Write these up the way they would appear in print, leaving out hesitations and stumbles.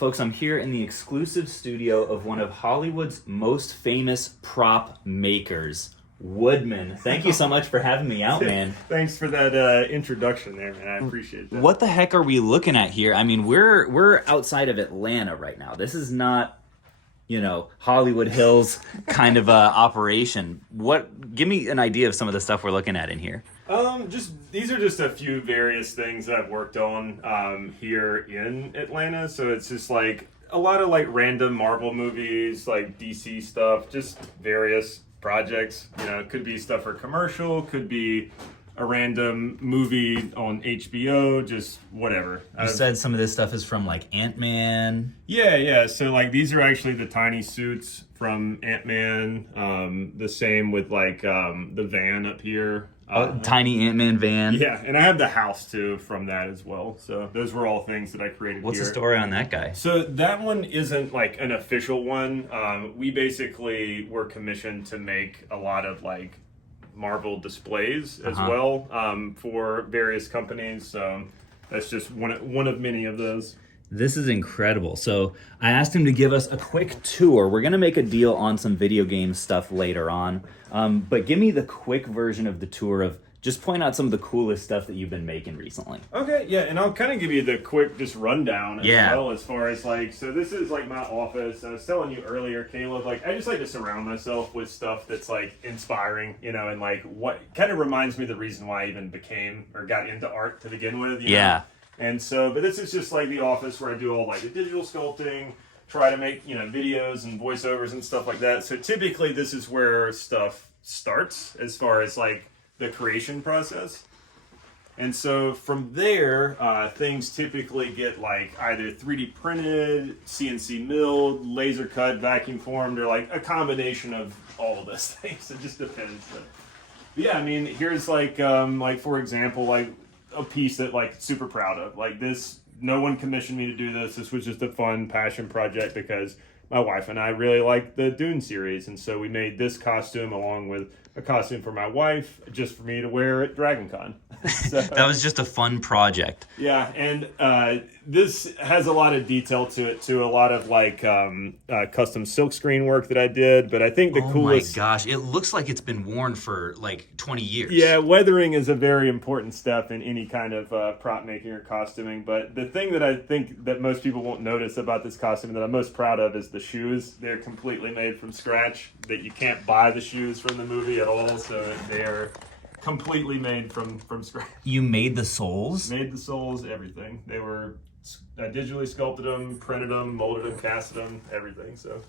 Folks, I'm here in the exclusive studio of one of Hollywood's most famous prop makers, Woodman. Thank you so much for having me out, man. Thanks for that introduction there, man. I appreciate that. What the heck are we looking at here? I mean, we're outside of Atlanta right now. This is not, Hollywood Hills kind of operation. Give me an idea of some of the stuff we're looking at in here. These are just a few various things that I've worked on here in Atlanta. So it's just like a lot of like random Marvel movies, like DC stuff, just various projects. It could be stuff for commercial, could be a random movie on HBO, just whatever. You said some of this stuff is from like Ant-Man. Yeah. So like these are actually the tiny suits from Ant-Man. The same with like the van up here. Tiny Ant-Man van. Yeah, and I have the house too from that as well. So those were all things that I created. What's the story on that guy? So that one isn't like an official one. We basically were commissioned to make a lot of like Marvel displays as well for various companies. So that's just one of many of those. This is incredible. So I asked him to give us a quick tour. We're going to make a deal on some video game stuff later on. But give me the quick version of the tour of just point out some of the coolest stuff that you've been making recently. Okay, yeah, and I'll kind of give you the quick just rundown as well as far as like, so this is like my office. I was telling you earlier, Caleb, like I just like to surround myself with stuff that's like inspiring, and like what kind of reminds me of the reason why I even became or got into art to begin with. You know? And so, but this is just like the office where I do all like the digital sculpting, try to make, videos and voiceovers and stuff like that. So typically this is where stuff starts as far as like the creation process. And so from there, things typically get like either 3D printed, CNC milled, laser cut, vacuum formed, or like a combination of all of those things. It just depends. But yeah, I mean, here's like for example, like a piece that like super proud of. Like this, no one commissioned me to do this. This was just a fun passion project because my wife and I really like the Dune series. And so we made this costume along with a costume for my wife just for me to wear at DragonCon. So, that was just a fun project. Yeah, and this has a lot of detail to it too. A lot of like custom silkscreen work that I did. But I think the coolest. Oh my gosh, it looks like it's been worn for like 20 years. Yeah, weathering is a very important step in any kind of prop making or costuming. But the thing that I think that most people won't notice about this costume that I'm most proud of is the shoes. They're completely made from scratch. That you can't buy the shoes from the movie at all, so they're completely made from scratch. You made the soles? Made the soles, everything. They were, I digitally sculpted them, printed them, molded them, casted them, everything, so.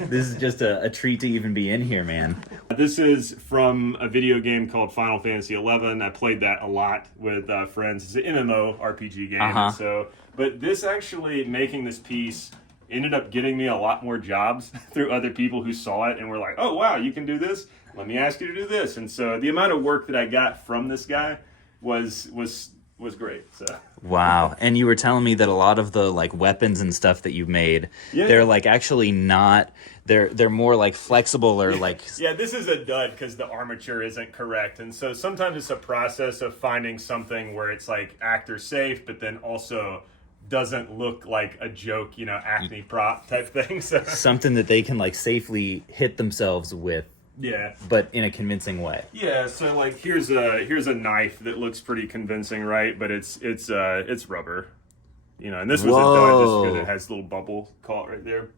This is just a treat to even be in here, man. This is from a video game called Final Fantasy 11. I played that a lot with friends. It's an MMO RPG game. So, but this actually, making this piece ended up getting me a lot more jobs through other people who saw it and were like, oh wow, you can do this? Let me ask you to do this. And so the amount of work that I got from this guy was great. So wow. And you were telling me that a lot of the like weapons and stuff that you've made, they're like actually not, they're more like flexible or like. Yeah, this is a dud because the armature isn't correct. And so sometimes it's a process of finding something where it's like actor safe, but then also doesn't look like a joke, acne prop type thing. So something that they can like safely hit themselves with. Yeah, but in a convincing way. Yeah, so like here's a knife that looks pretty convincing, right? But it's rubber, and this was a dud just because it has a little bubble caught right there.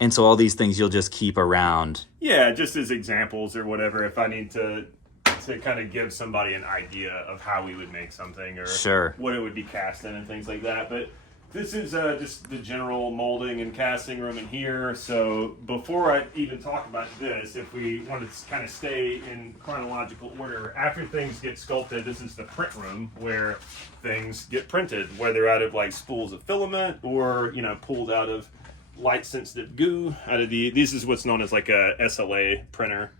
And so all these things you'll just keep around. Yeah, just as examples or whatever. If I need to kind of give somebody an idea of how we would make something or what it would be cast in and things like that, but. This is just the general molding and casting room in here. So before I even talk about this, if we want to kind of stay in chronological order, after things get sculpted, this is the print room where things get printed, whether out of like spools of filament or, pulled out of light sensitive goo out of this is what's known as like a SLA printer.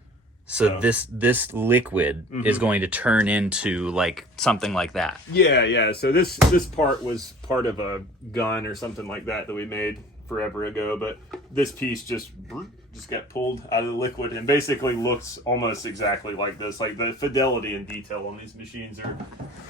So this liquid is going to turn into like something like that. Yeah. So this part was part of a gun or something like that we made forever ago, but this piece just got pulled out of the liquid and basically looks almost exactly like this. Like the fidelity and detail on these machines are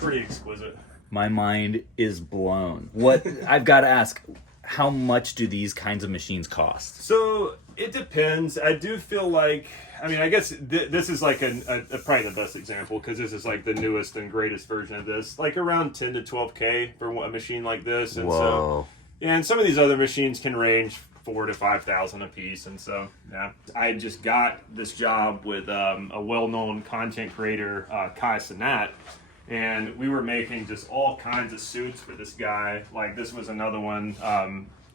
pretty exquisite. My mind is blown. What I've got to ask, how much do these kinds of machines cost? So it depends. I do feel like, I mean, I guess this is like probably the best example because this is like the newest and greatest version of this. Like around 10 to 12K for a machine like this. And Whoa. So, yeah, and some of these other machines can range 4,000 to 5,000 a piece. And so, yeah, I just got this job with a well-known content creator, Kai Sinat. And we were making just all kinds of suits for this guy. Like this was another one,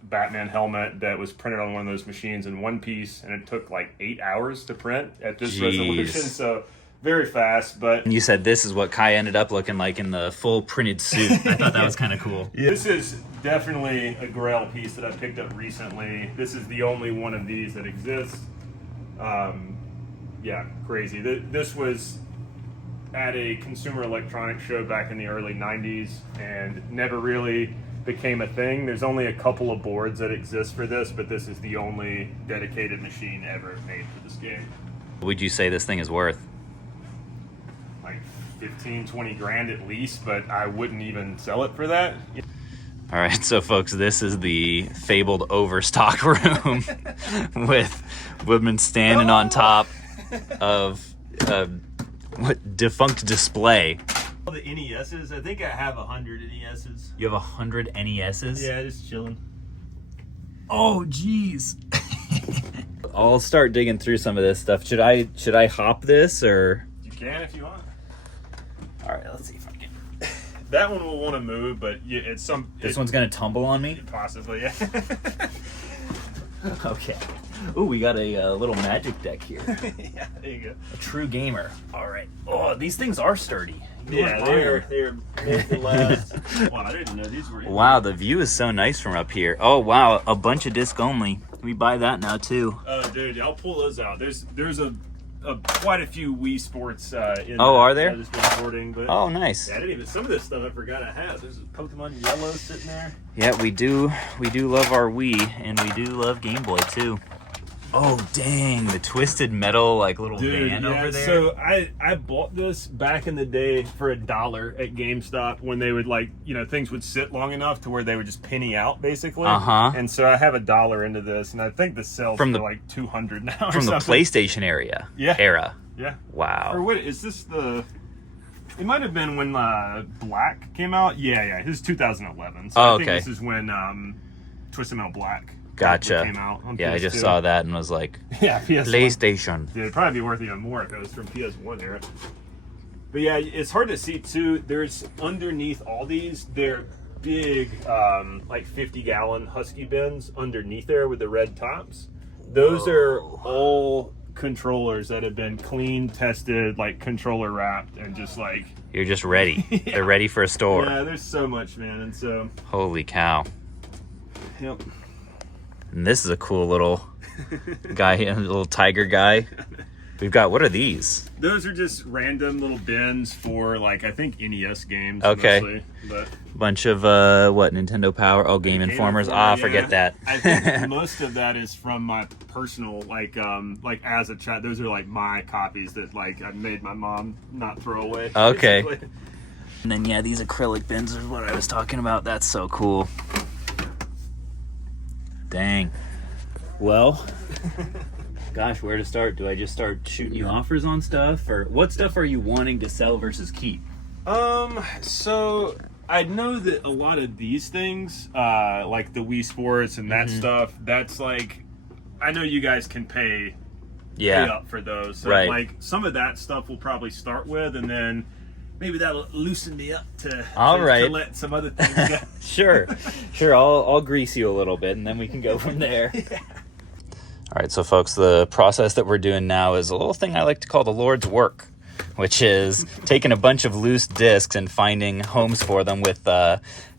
Batman helmet that was printed on one of those machines in one piece, and it took like 8 hours to print at this resolution. So very fast. But And you said this is what Kai ended up looking like in the full printed suit. I thought that was kind of cool. Yeah. This is definitely a Grail piece that I picked up recently. This is the only one of these that exists. Yeah, crazy. This was at a consumer electronics show back in the early 90s and never really became a thing. There's only a couple of boards that exist for this, but this is the only dedicated machine ever made for this game. What would you say this thing is worth? Like 15, 20 grand at least, but I wouldn't even sell it for that. All right, so folks, this is the fabled overstock room with Woodman standing on top of what defunct display. All the NESs, I think I have 100 NESs. You have 100 NESs? Yeah, just chilling. Oh, jeez. I'll start digging through some of this stuff. Should I hop this or? You can if you want. All right, let's see if I can. That one will want to move, but it's some. This one's gonna tumble on me. Possibly, yeah. Okay. Ooh, we got a little magic deck here. Yeah, there you go. A true gamer. All right. Oh, these things are sturdy. Yeah, they're made to last. Wow, I didn't know these were. Wow, the view is so nice from up here. Oh wow, a bunch of disc only. We buy that now too. Oh, dude, I'll pull those out. There's a quite a few Wii Sports. In are there? Just been boarding, but Oh, nice. yeah, I didn't even. Some of this stuff I forgot I had. There's a Pokemon Yellow sitting there. Yeah, we do love our Wii, and we do love Game Boy too. Oh dang, the twisted metal like little van over there. So I bought this back in the day for $1 at GameStop when they would things would sit long enough to where they would just penny out basically. And so I have $1 into this, and I think this sells for like 200 now. From the PlayStation era. Yeah. Wow. Or what is this the? It might have been when Black came out. Yeah. This is 2011. So I think this is when Twisted Metal Black. Gotcha. Came out on yeah, PS2. I just saw that and was like, yeah, PS1. PlayStation. Yeah, it'd probably be worth even more if it was from PS1 era. But yeah, it's hard to see too. There's underneath all these, they're big, like 50-gallon Husky bins underneath there with the red tops. Those are all controllers that have been clean, tested, like controller wrapped, and just like you're just ready. Yeah. They're ready for a store. Yeah, there's so much, man, and so. Holy cow. Yep. And this is a cool little guy, a little tiger guy. We've got, what are these? Those are just random little bins for, like, I think NES games. Okay. Mostly, but bunch of, what, Nintendo Power? Oh, Game Informers. Forget that. I think most of that is from my personal, like as a child. Those are, like, my copies that, like, I made my mom not throw away. Okay. Basically. And then, yeah, these acrylic bins are what I was talking about. That's so cool. Dang. Well, gosh, where to start? Do I just start shooting you offers on stuff? Or what stuff are you wanting to sell versus keep? So I know that a lot of these things, like the Wii Sports and that stuff, that's like, I know you guys can pay up for those. So like some of that stuff we'll probably start with, and then maybe that'll loosen me up to let some other things go. Sure. I'll grease you a little bit, and then we can go from there. Yeah. All right, so folks, the process that we're doing now is a little thing I like to call the Lord's work, which is taking a bunch of loose discs and finding homes for them with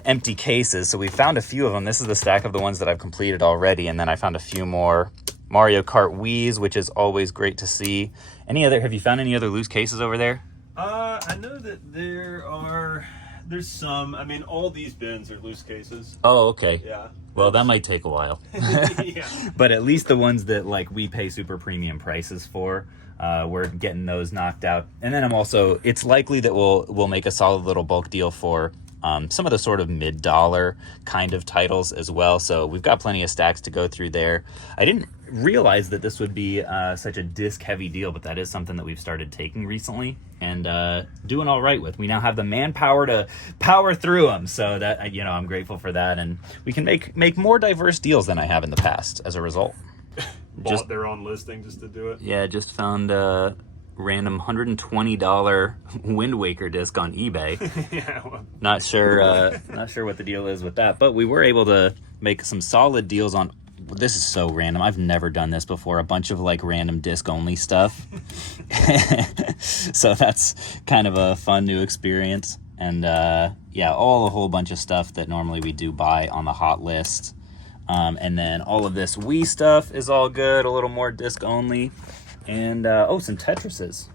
empty cases. So we found a few of them. This is the stack of the ones that I've completed already, and then I found a few more Mario Kart Wiis, which is always great to see. Have you found any other loose cases over there? I know that there's some. I mean, all these bins are loose cases. Oh, okay. Yeah. Well, that might take a while. Yeah. But at least the ones that like we pay super premium prices for, we're getting those knocked out. And then it's likely that we'll make a solid little bulk deal for some of the sort of mid-dollar kind of titles as well. So we've got plenty of stacks to go through there. I didn't realize that this would be such a disc-heavy deal, but that is something that we've started taking recently and doing all right with. We now have the manpower to power through them, so that I'm grateful for that, and we can make more diverse deals than I have in the past as a result. Bought their own listing just to do it. Yeah, just found a random $120 Wind Waker disc on eBay. Yeah, well. Not sure what the deal is with that, but we were able to make some solid deals on. This is so random. I've never done this before. A bunch of like random disc only stuff. So that's kind of a fun new experience. And yeah, a whole bunch of stuff that normally we do buy on the hot list. And then all of this Wii stuff is all good, a little more disc only. And, some Tetrises.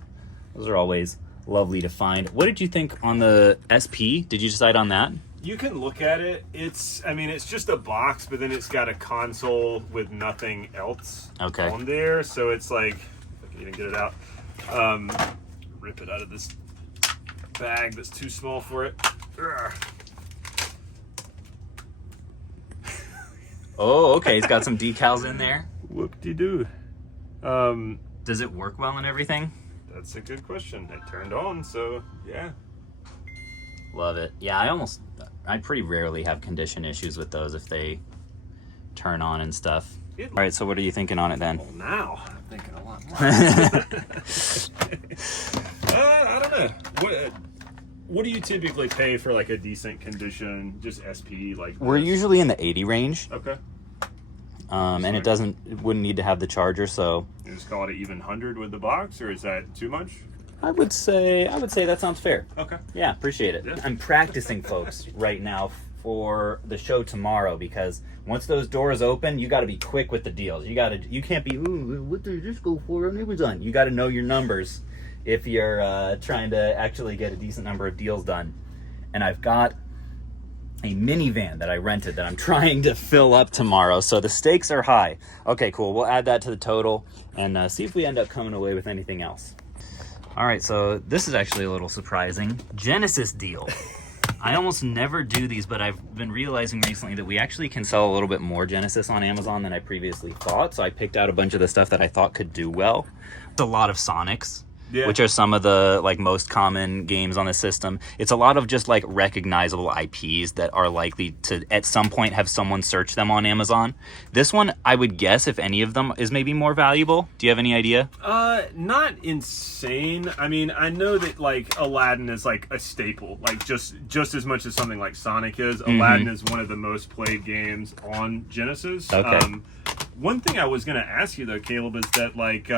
Those are always lovely to find. What did you think on the SP? Did you decide on that? You can look at it. It's just a box, but then it's got a console with nothing else on there. So it's like, if I can even get it out, rip it out of this bag that's too small for it. Urgh. Oh, okay. It's got some decals in there. Whoop-de-doo. Does it work well and everything? That's a good question. It turned on, so yeah. Love it. Yeah, I pretty rarely have condition issues with those if they turn on and stuff. All right, so what are you thinking on it then? Well, now I'm thinking a lot more. I don't know. What do you typically pay for like a decent condition, just SP like this? We're usually in the 80 range. Okay. And it wouldn't need to have the charger, so. You just call it an even 100 with the box, or is that too much? I would say that sounds fair. Okay. Yeah, appreciate it. Yeah. I'm practicing, folks, right now for the show tomorrow, because once those doors open, you got to be quick with the deals. You can't be, ooh, what does this go for on Amazon? You got to know your numbers if you're trying to actually get a decent number of deals done. And I've got a minivan that I rented that I'm trying to fill up tomorrow, so the stakes are high. Okay, cool. We'll add that to the total and see if we end up coming away with anything else. All right, so this is actually a little surprising. Genesis deal. I almost never do these, but I've been realizing recently that we actually can sell a little bit more Genesis on Amazon than I previously thought, so I picked out a bunch of the stuff that I thought could do well. It's a lot of Sonics. Yeah. Which are some of the like most common games on the system. It's a lot of just like recognizable IPs that are likely to at some point have someone search them on Amazon. This one, I would guess, if any of them, is maybe more valuable. Do you have any idea? Not insane. I mean, I know that like Aladdin is like a staple, like just as much as something like Sonic is. Aladdin is one of the most played games on Genesis. Okay. One thing I was going to ask you though, Caleb, is that like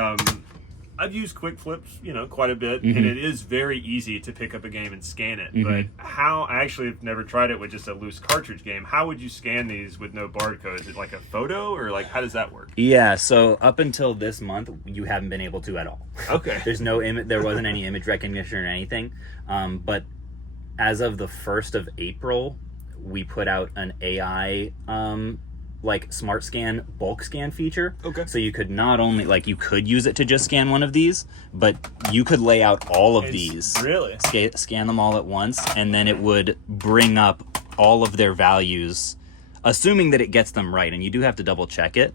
I've used quick flips, quite a bit, and it is very easy to pick up a game and scan it. But I actually have never tried it with just a loose cartridge game. How would you scan these with no barcode? Is it like a photo, or like how does that work? Yeah, so up until this month, you haven't been able to at all. Okay. There wasn't any image recognition or anything. But as of the 1st of April, we put out an AI like smart scan bulk scan feature. Okay. So you could not only you could use it to just scan one of these, but you could lay out all of these. Really? Scan them all at once, and then it would bring up all of their values, assuming that it gets them right. And you do have to double check it.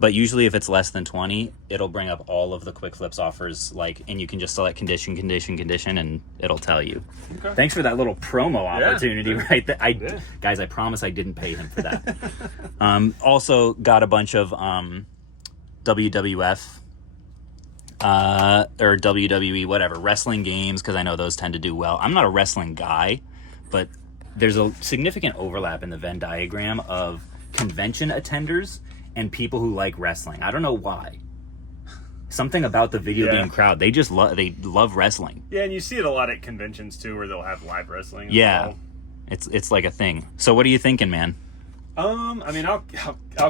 But usually if it's less than 20, it'll bring up all of the quick flips offers, and you can just select condition, and it'll tell you. Okay. Thanks for that little promo opportunity, right? Guys, I promise I didn't pay him for that. Also got a bunch of WWF or WWE, whatever, wrestling games, because I know those tend to do well. I'm not a wrestling guy, but there's a significant overlap in the Venn diagram of convention attenders and people who like wrestling. I don't know why. Something about the video game crowd, they just love wrestling. Yeah, and you see it a lot at conventions too, where they'll have live wrestling. Yeah, well. It's like a thing. So what are you thinking, man? I mean, I'll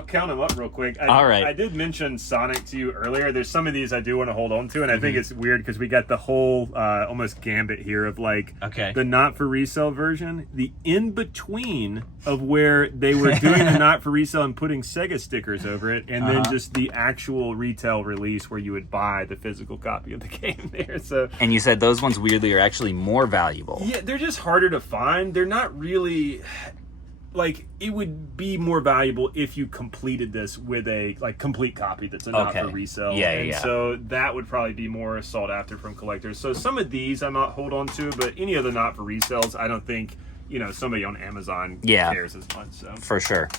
count them up real quick. All right. I did mention Sonic to you earlier. There's some of these I do want to hold on to, and I think it's weird because we got the whole almost gambit here of like the not for resale version, the in between of where they were doing the not for resale and putting Sega stickers over it, and then just the actual retail release where you would buy the physical copy of the game there. So, and you said those ones weirdly are actually more valuable. Yeah, they're just harder to find. They're not really. Like, it would be more valuable if you completed this with a complete copy that's not for resale. So that would probably be more sought after from collectors. So some of these I might hold on to, but any of the not for resales, I don't think somebody on Amazon cares as much. So for sure.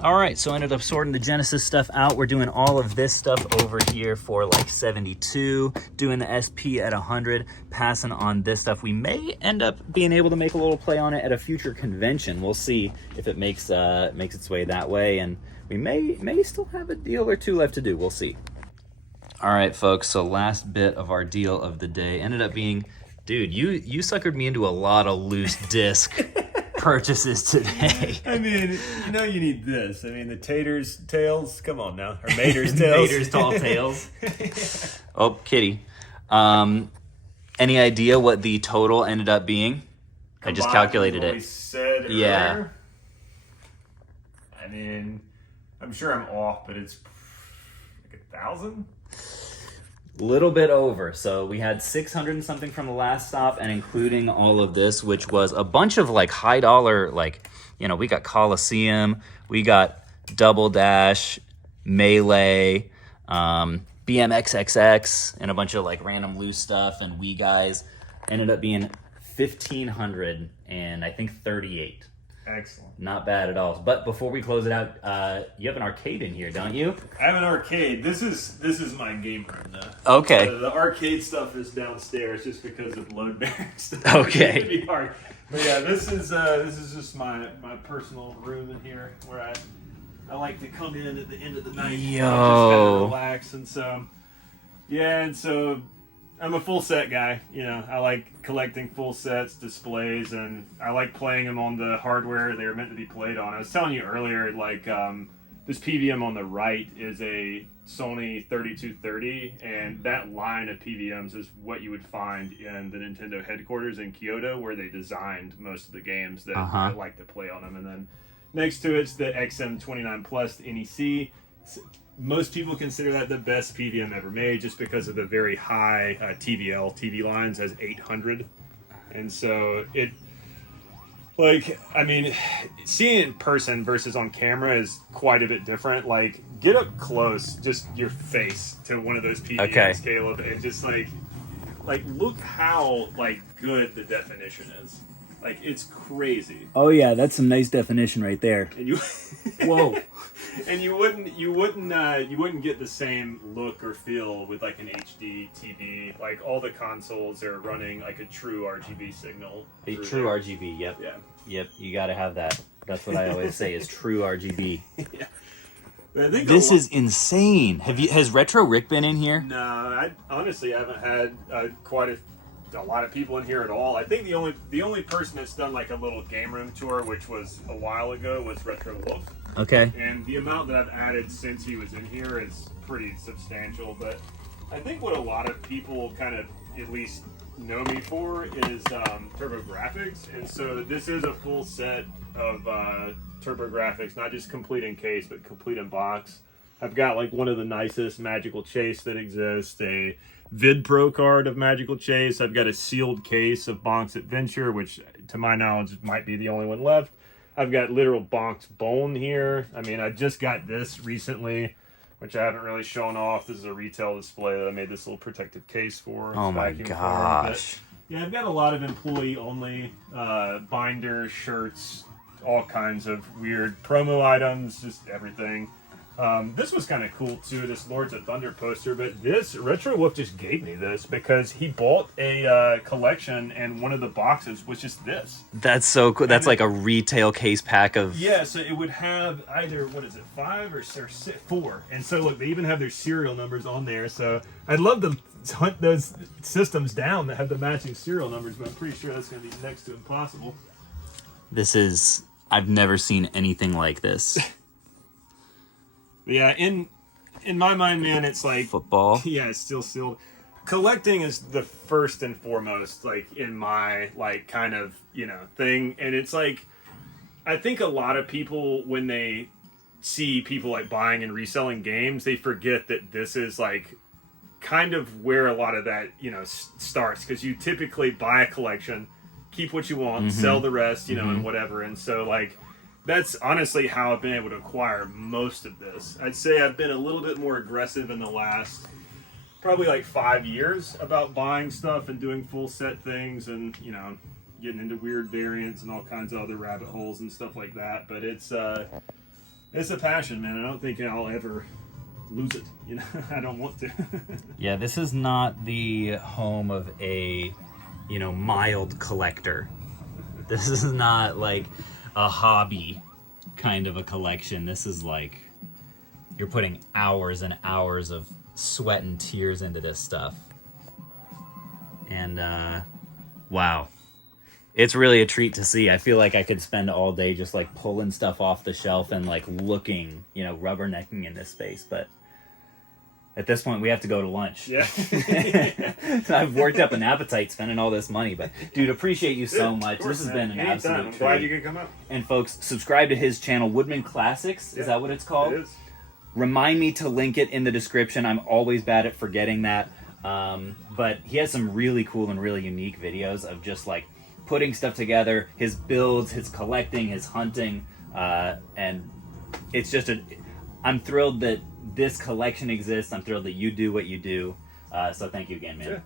All right, so I ended up sorting the Genesis stuff out. We're doing all of this stuff over here for like 72, doing the SP at 100, passing on this stuff. We may end up being able to make a little play on it at a future convention. We'll see if it makes its way that way, and we may still have a deal or two left to do. We'll see. All right, folks, so last bit of our deal of the day ended up being, dude, you suckered me into a lot of loose disc purchases today. I mean, you need this. I mean, the taters tails. Come on now, or maters tails. Maters tall tails. Oh, kitty. Any idea what the total ended up being? I just calculated it. We said earlier. I mean, I'm sure I'm off, but it's like 1,000. Little bit over. So we had 600 and something from the last stop, and including all of this, which was a bunch of like high dollar, like, we got Coliseum, we got Double Dash, Melee, BMXXX, and a bunch of like random loose stuff. And we guys ended up being 1,500 and I think 38. Excellent. Not bad at all. But before we close it out, you have an arcade in here, don't you? I have an arcade. This is my game room, though. Okay. The arcade stuff is downstairs just because of load bearing stuff. Okay. It'd be hard. But yeah, this is just my personal room in here where I like to come in at the end of the night and just kind of relax. And so I'm a full set guy. I like collecting full sets, displays, and I like playing them on the hardware they're meant to be played on. I was telling you earlier, like, this PVM on the right is a Sony 3230, and that line of PVMs is what you would find in the Nintendo headquarters in Kyoto, where they designed most of the games that I like to play on them. And then next to it's the XM29 Plus NEC. Most people consider that the best PVM ever made just because of the very high TVL. TV lines has 800. And so seeing it in person versus on camera is quite a bit different. Like, get up close, just your face to one of those PVMs, Caleb, and just like look how good the definition is. Like, it's crazy. Oh yeah, that's some nice definition right there. And you, whoa, and you wouldn't get the same look or feel with like an HD TV. Like, all the consoles are running like a true RGB signal. A true RGB. Yep. Yeah. Yep. You got to have that. That's what I always say is true RGB. Yeah. I think this is insane. Has Retro Rick been in here? No, I honestly haven't had quite a lot of people in here at all. I think the only person that's done like a little game room tour, which was a while ago, was Retro Wolf. Okay. And the amount that I've added since he was in here is pretty substantial. But I think what a lot of people kind of at least know me for is TurboGrafx, and so this is a full set of TurboGrafx, not just complete in case, but complete in box. I've got like one of the nicest Magical Chase that exists, a Vid Pro card of Magical Chase. I've got a sealed case of Bonk's Adventure, which to my knowledge might be the only one left. I've got literal Bonk's Bone here. I mean, I just got this recently, which I haven't really shown off. This is a retail display that I made this little protective case for. Oh my gosh. Yeah, I've got a lot of employee-only binders, shirts, all kinds of weird promo items, just everything. This was kind of cool too, this Lords of Thunder poster, but this Retro Wolf just gave me this because he bought a collection and one of the boxes was just this. That's so cool. That's like a retail case pack of... Yeah, so it would have either, 5 or 6, 4. And so look, they even have their serial numbers on there. So I'd love to hunt those systems down that have the matching serial numbers, but I'm pretty sure that's going to be next to impossible. This is I've never seen anything like this. Yeah, in my mind, man, it's like Football. Yeah, it's still sealed. Collecting is the first and foremost, like, in my, like, kind of, you know, thing. And it's like, I think a lot of people, when they see people like buying and reselling games, they forget that this is like kind of where a lot of that, you know, starts. Because you typically buy a collection, keep what you want, sell the rest, you know, and whatever. And so, like, that's honestly how I've been able to acquire most of this. I'd say I've been a little bit more aggressive in the last probably like 5 years about buying stuff and doing full set things, and, you know, getting into weird variants and all kinds of other rabbit holes and stuff like that. But it's a passion, man. I don't think I'll ever lose it. You know, I don't want to. Yeah, this is not the home of a, you know, mild collector. This is not like a hobby kind of a collection. This is like you're putting hours and hours of sweat and tears into this stuff. And wow, it's really a treat to see. I feel like I could spend all day just like pulling stuff off the shelf and like looking, you know, rubbernecking in this space. But at this point, we have to go to lunch. Yeah. I've worked up an appetite spending all this money. But, dude, appreciate you so much. Course, this has man. been an Anytime. absolute I'm treat. glad you could come out. And, folks, subscribe to his channel, Woodman Classics. Is that what it's called? It is. Remind me to link it in the description. I'm always bad at forgetting that. But he has some really cool and really unique videos of just, like, putting stuff together, his builds, his collecting, his hunting. And it's just I'm thrilled that this collection exists. I'm thrilled that you do what you do. So thank you again, man. Sure.